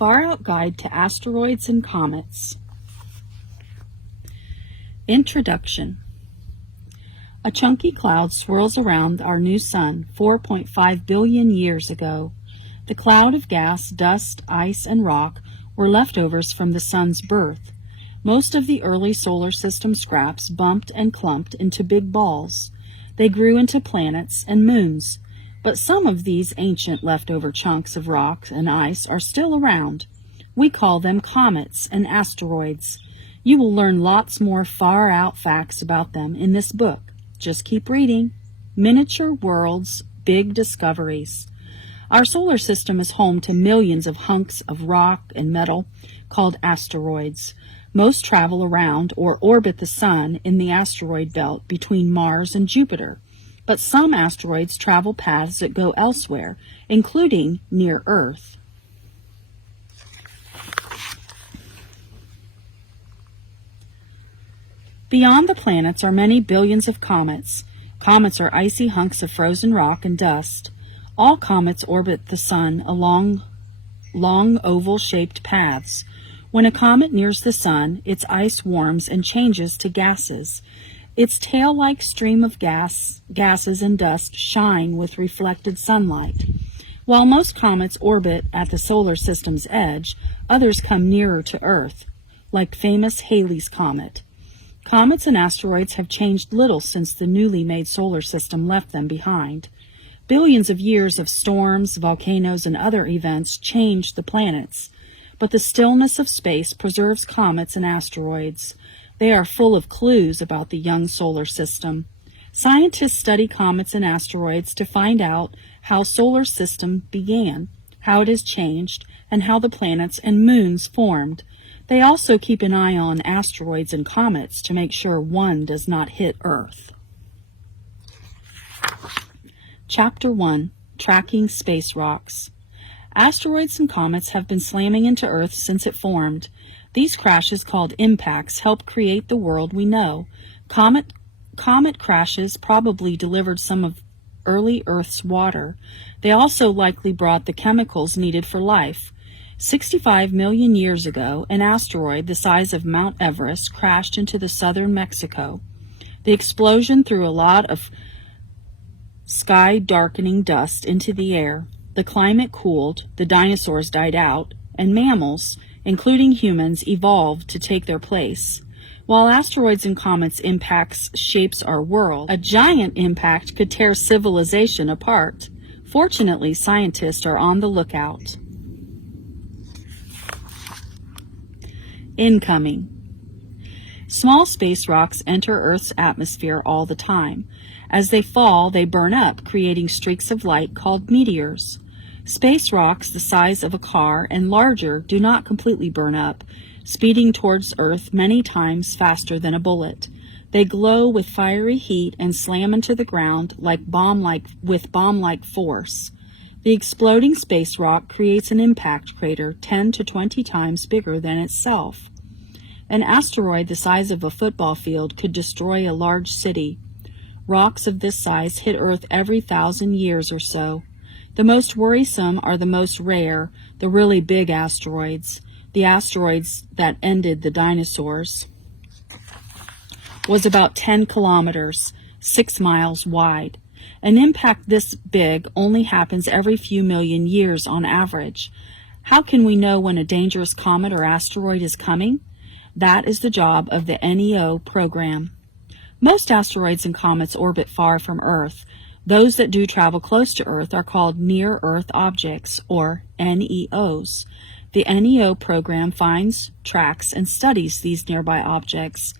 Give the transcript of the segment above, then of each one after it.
Far-Out Guide to Asteroids and Comets. Introduction. A chunky cloud swirls around our new sun 4.5 billion years ago. The cloud of gas, dust, ice, and rock were leftovers from the sun's birth. Most of the early solar system scraps bumped and clumped into big balls. They grew into planets and moons. But some of these ancient leftover chunks of rock and ice are still around. We call them comets and asteroids. You will learn lots more far-out facts about them in this book. Just keep reading. Miniature Worlds, Big Discoveries. Our solar system is home to millions of hunks of rock and metal called asteroids. Most travel around or orbit the sun in the asteroid belt between Mars and Jupiter. But some asteroids travel paths that go elsewhere, including near Earth. Beyond the planets are many billions of comets. Comets are icy hunks of frozen rock and dust. All comets orbit the sun along long oval-shaped paths. When a comet nears the sun, its ice warms and changes to gases. Its tail-like stream of gases and dust shine with reflected sunlight. While most comets orbit at the solar system's edge, others come nearer to Earth, like famous Halley's Comet. Comets and asteroids have changed little since the newly made solar system left them behind. Billions of years of storms, volcanoes, and other events changed the planets, but the stillness of space preserves comets and asteroids. They are full of clues about the young solar system. Scientists study comets and asteroids to find out how solar system began, how it has changed, and how the planets and moons formed. They also keep an eye on asteroids and comets to make sure one does not hit Earth. Chapter 1. Tracking Space Rocks. Asteroids and comets have been slamming into Earth since it formed. These crashes, called impacts, help create the world we know. Comet crashes probably delivered some of early Earth's water. They also likely brought the chemicals needed for life. 65 million years ago, an asteroid the size of Mount Everest crashed into the southern Mexico. The explosion threw a lot of sky-darkening dust into the air. The climate cooled, the dinosaurs died out, and mammals, including humans, evolved to take their place. While asteroids and comets impacts shapes our world, a giant impact could tear civilization apart. Fortunately, scientists are on the lookout. Incoming. Small space rocks enter Earth's atmosphere all the time. As they fall, they burn up, creating streaks of light called meteors. Space rocks the size of a car and larger do not completely burn up, speeding towards Earth many times faster than a bullet. They glow with fiery heat and slam into the ground with bomb-like force. The exploding space rock creates an impact crater 10 to 20 times bigger than itself. An asteroid the size of a football field could destroy a large city. Rocks of this size hit Earth every 1,000 years or so. The most worrisome are the most rare, the really big asteroids. The asteroids that ended the dinosaurs was about 10 kilometers, 6 miles wide. An impact this big only happens every few million years on average. How can we know when a dangerous comet or asteroid is coming? That is the job of the NEO program. Most asteroids and comets orbit far from Earth. Those that do travel close to Earth are called near-Earth objects, or NEOs. The NEO program finds, tracks, and studies these nearby objects.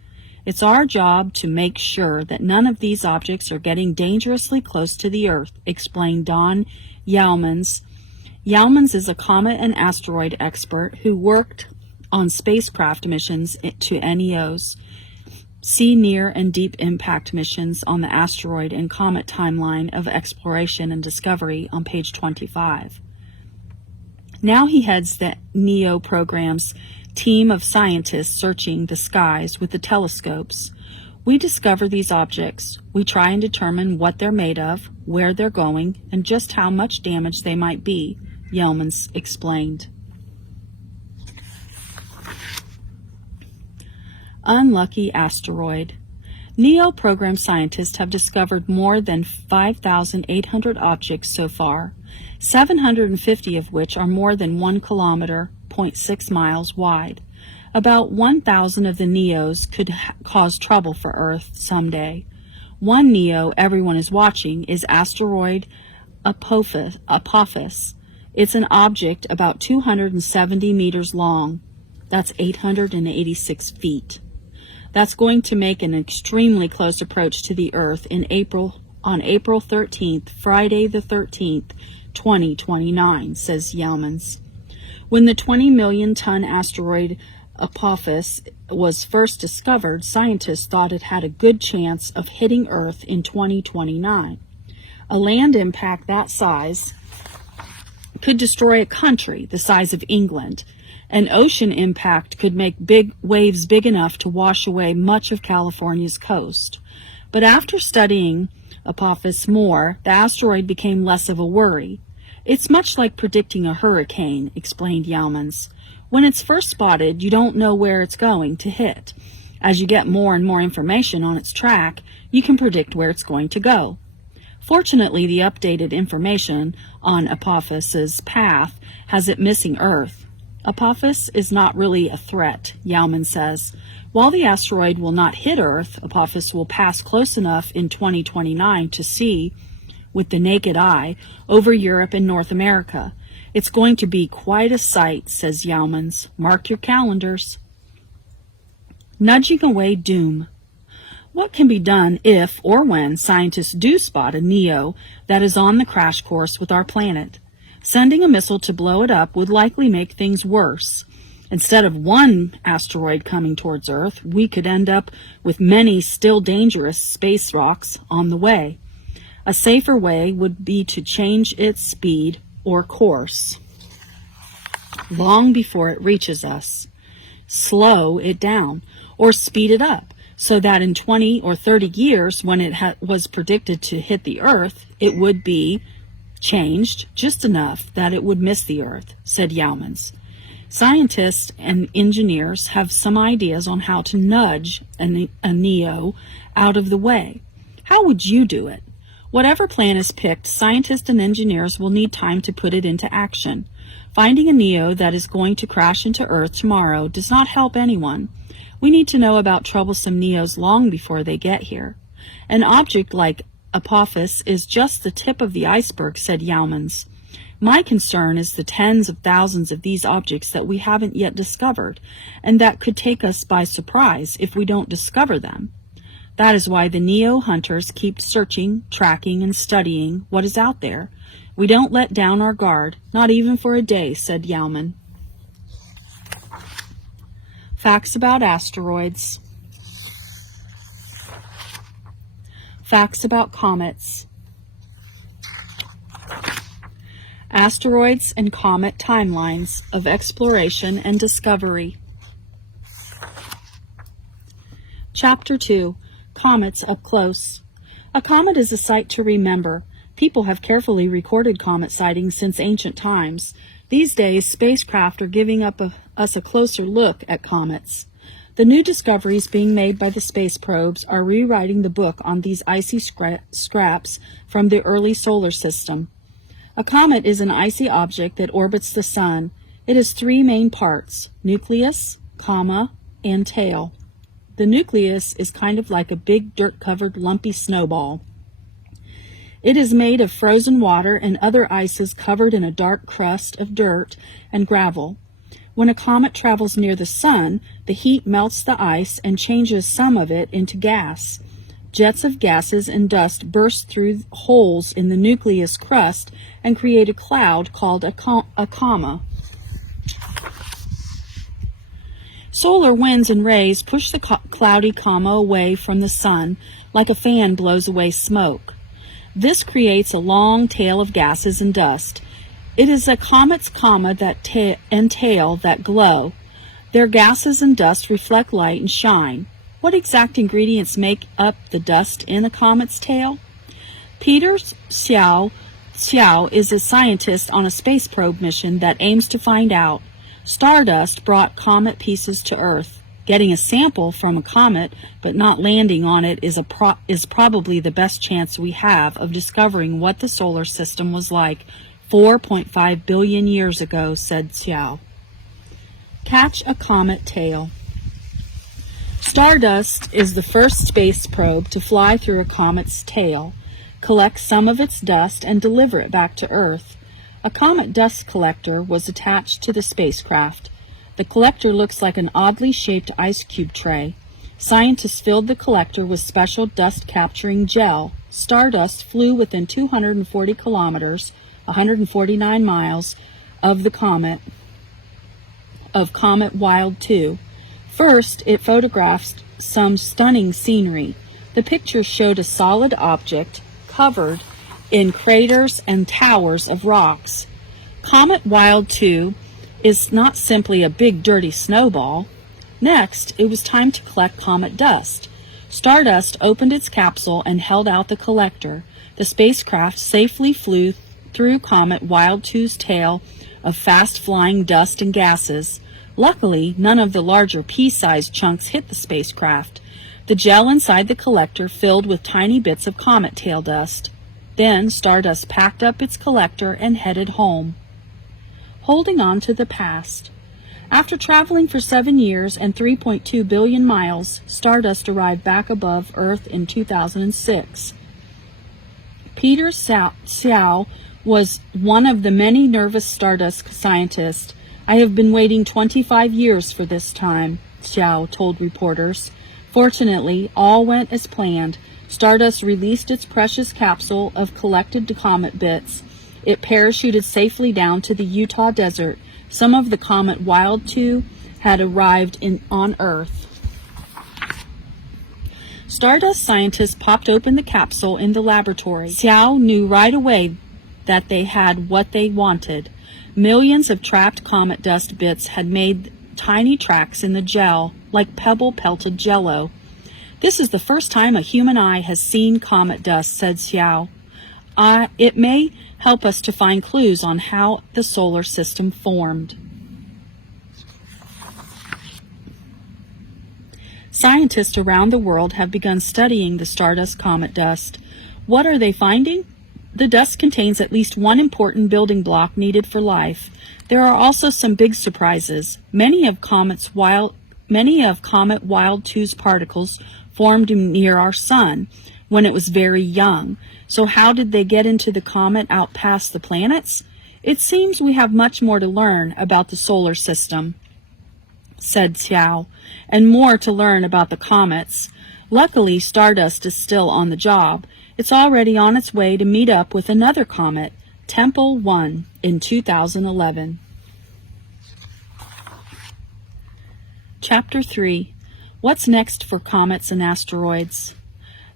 It's our job to make sure that none of these objects are getting dangerously close to the Earth, explained Don Yeomans. Yeomans is a comet and asteroid expert who worked on spacecraft missions to NEOs. See near and deep impact missions on the asteroid and comet timeline of exploration and discovery on page 25. Now he heads the NEO program's team of scientists searching the skies with the telescopes. We discover these objects. We try and determine what they're made of, where they're going, and just how much damage they might be, Yeomans explained. Unlucky asteroid. NEO program scientists have discovered more than 5,800 objects so far, 750 of which are more than 1 kilometer, 0.6 miles wide. About 1,000 of the NEOs could cause trouble for Earth someday. One NEO everyone is watching is asteroid Apophis. It's an object about 270 meters long. That's 886 feet. That's going to make an extremely close approach to the Earth on April 13th, Friday the 13th, 2029, says Yeomans. When the 20 million ton asteroid Apophis was first discovered, scientists thought it had a good chance of hitting Earth in 2029. A land impact that size could destroy a country the size of England. An ocean impact could make big waves big enough to wash away much of California's coast. But after studying Apophis more, the asteroid became less of a worry. It's much like predicting a hurricane, explained Yeomans. When it's first spotted, you don't know where it's going to hit. As you get more and more information on its track, you can predict where it's going to go. Fortunately, the updated information on Apophis's path has it missing Earth. Apophis is not really a threat, Yeomans says. While the asteroid will not hit Earth, Apophis will pass close enough in 2029 to see, with the naked eye, over Europe and North America. It's going to be quite a sight, says Yeomans. Mark your calendars. Nudging away doom. What can be done if or when scientists do spot a NEO that is on the crash course with our planet? Sending a missile to blow it up would likely make things worse. Instead of one asteroid coming towards Earth, we could end up with many still dangerous space rocks on the way. A safer way would be to change its speed or course long before it reaches us. Slow it down or speed it up so that in 20 or 30 years, when it was predicted to hit the Earth, it would be changed just enough that it would miss the Earth, said Yeomans. Scientists and engineers have some ideas on how to nudge a NEO out of the way. How would you do it? Whatever plan is picked, scientists and engineers will need time to put it into action. Finding a NEO that is going to crash into Earth tomorrow does not help anyone. We need to know about troublesome NEOs long before they get here. An object like Apophis is just the tip of the iceberg, said Yeomans. My concern is the tens of thousands of these objects that we haven't yet discovered, and that could take us by surprise if we don't discover them. That is why the NEO hunters keep searching, tracking, and studying what is out there. We don't let down our guard, not even for a day, said Yeoman. Facts about asteroids. Facts about comets. Asteroids and comet timelines of exploration and discovery. Chapter 2. Comets up close. A comet is a sight to remember. People have carefully recorded comet sightings since ancient times. These days, spacecraft are giving us a closer look at comets. The new discoveries being made by the space probes are rewriting the book on these icy scraps from the early solar system. A comet is an icy object that orbits the sun. It has three main parts: nucleus, and tail. The nucleus is kind of like a big dirt-covered lumpy snowball. It is made of frozen water and other ices covered in a dark crust of dirt and gravel. When a comet travels near the sun, the heat melts the ice and changes some of it into gas. Jets of gases and dust burst through holes in the nucleus crust and create a cloud called a coma. Solar winds and rays push the cloudy coma away from the sun like a fan blows away smoke. This creates a long tail of gases and dust. It is a comet's coma and tail that glow. Their gases and dust reflect light and shine. What exact ingredients make up the dust in a comet's tail? Peter Xiao is a scientist on a space probe mission that aims to find out. Stardust brought comet pieces to Earth. Getting a sample from a comet but not landing on it is probably the best chance we have of discovering what the solar system was like 4.5 billion years ago, said Xiao. Catch a comet tail. Stardust is the first space probe to fly through a comet's tail, collect some of its dust, and deliver it back to Earth. A comet dust collector was attached to the spacecraft. The collector looks like an oddly shaped ice cube tray. Scientists filled the collector with special dust-capturing gel. Stardust flew within 240 kilometers, 149 miles, of the comet Wild 2. First, it photographed some stunning scenery. The picture showed a solid object covered in craters and towers of rocks. Comet Wild 2 is not simply a big dirty snowball. Next, it was time to collect comet dust. Stardust opened its capsule and held out the collector. The spacecraft safely flew through Comet Wild 2's tail of fast-flying dust and gases. Luckily, none of the larger pea-sized chunks hit the spacecraft. The gel inside the collector filled with tiny bits of comet tail dust. Then Stardust packed up its collector and headed home. Holding on to the past. After traveling for 7 years and 3.2 billion miles, Stardust arrived back above Earth in 2006. Peter Xiao was one of the many nervous Stardust scientists. I have been waiting 25 years for this time, Xiao told reporters. Fortunately, all went as planned. Stardust released its precious capsule of collected comet bits. It parachuted safely down to the Utah desert. Some of the Comet Wild 2 had arrived on Earth. Stardust scientists popped open the capsule in the laboratory. Xiao knew right away that they had what they wanted. Millions of trapped comet dust bits had made tiny tracks in the gel, like pebble-pelted jello. This is the first time a human eye has seen comet dust, said Xiao. It may help us to find clues on how the solar system formed. Scientists around the world have begun studying the Stardust comet dust. What are they finding? The dust contains at least one important building block needed for life. There are also some big surprises. Many of Comet Wild 2's particles formed near our sun when it was very young. So how did they get into the comet out past the planets? It seems we have much more to learn about the solar system, said Xiao, and more to learn about the comets. Luckily, Stardust is still on the job. It's already on its way to meet up with another comet, Tempel-1, in 2011. Chapter 3. What's next for comets and asteroids?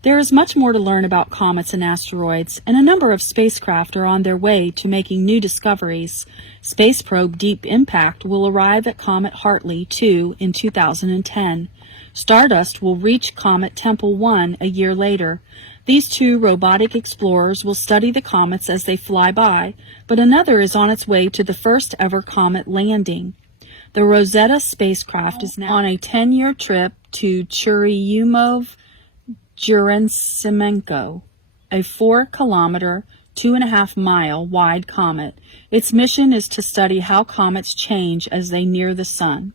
There is much more to learn about comets and asteroids, and a number of spacecraft are on their way to making new discoveries. Space probe Deep Impact will arrive at Comet Hartley 2 in 2010. Stardust will reach Comet Tempel-1 a year later. These two robotic explorers will study the comets as they fly by, but another is on its way to the first ever comet landing. The Rosetta spacecraft is now on a 10-year trip to Churyumov-Gerasimenko, a 4-kilometer, 2.5-mile wide comet. Its mission is to study how comets change as they near the sun.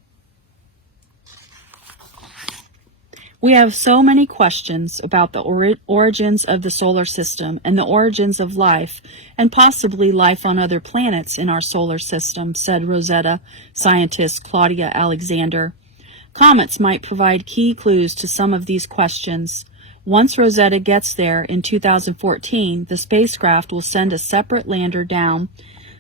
We have so many questions about the origins of the solar system and the origins of life, and possibly life on other planets in our solar system, said Rosetta scientist Claudia Alexander. Comets might provide key clues to some of these questions. Once Rosetta gets there in 2014, the spacecraft will send a separate lander down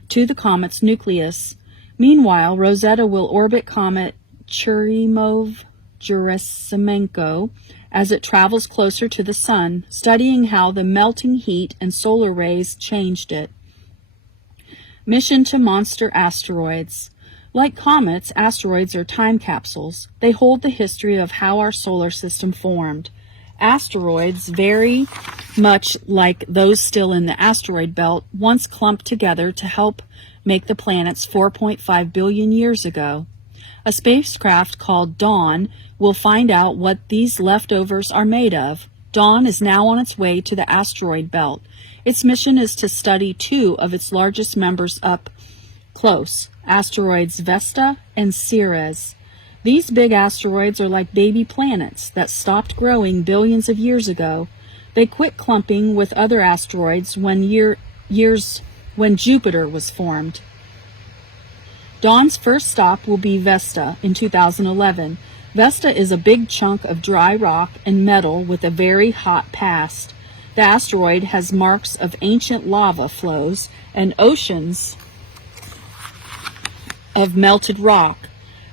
to the comet's nucleus. Meanwhile, Rosetta will orbit Comet Churyumov-Gerasimenko as it travels closer to the sun, studying how the melting heat and solar rays changed it. Mission to monster asteroids. Like comets, asteroids are time capsules. They hold the history of how our solar system formed. Asteroids, very much like those still in the asteroid belt, once clumped together to help make the planets 4.5 billion years ago. A spacecraft called Dawn will find out what these leftovers are made of. Dawn is now on its way to the asteroid belt. Its mission is to study two of its largest members up close, asteroids Vesta and Sieres. These big asteroids are like baby planets that stopped growing billions of years ago. They quit clumping with other asteroids when Jupiter was formed. Dawn's first stop will be Vesta in 2011. Vesta is a big chunk of dry rock and metal with a very hot past. The asteroid has marks of ancient lava flows and oceans of melted rock.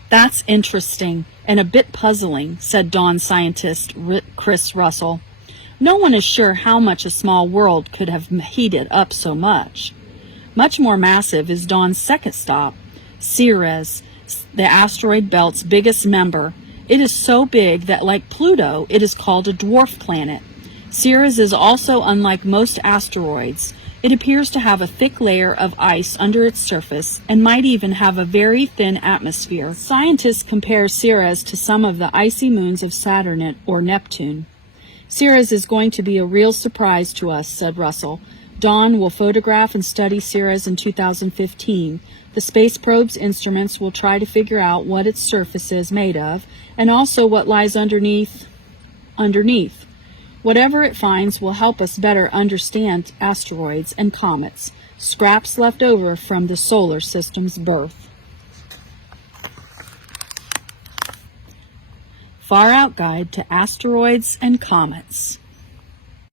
That's interesting and a bit puzzling, said Dawn scientist Chris Russell. No one is sure how much a small world could have heated up so much. Much more massive is Dawn's second stop, Sieres, the asteroid belt's biggest member. It is so big that, like Pluto, it is called a dwarf planet. Sieres is also unlike most asteroids. It appears to have a thick layer of ice under its surface and might even have a very thin atmosphere. Scientists compare Sieres to some of the icy moons of Saturn or Neptune. Sieres is going to be a real surprise to us, said Russell. Dawn will photograph and study Sieres in 2015. The space probe's instruments will try to figure out what its surface is made of and also what lies underneath. Whatever it finds will help us better understand asteroids and comets, scraps left over from the solar system's birth. Far Out Guide to Asteroids and Comets.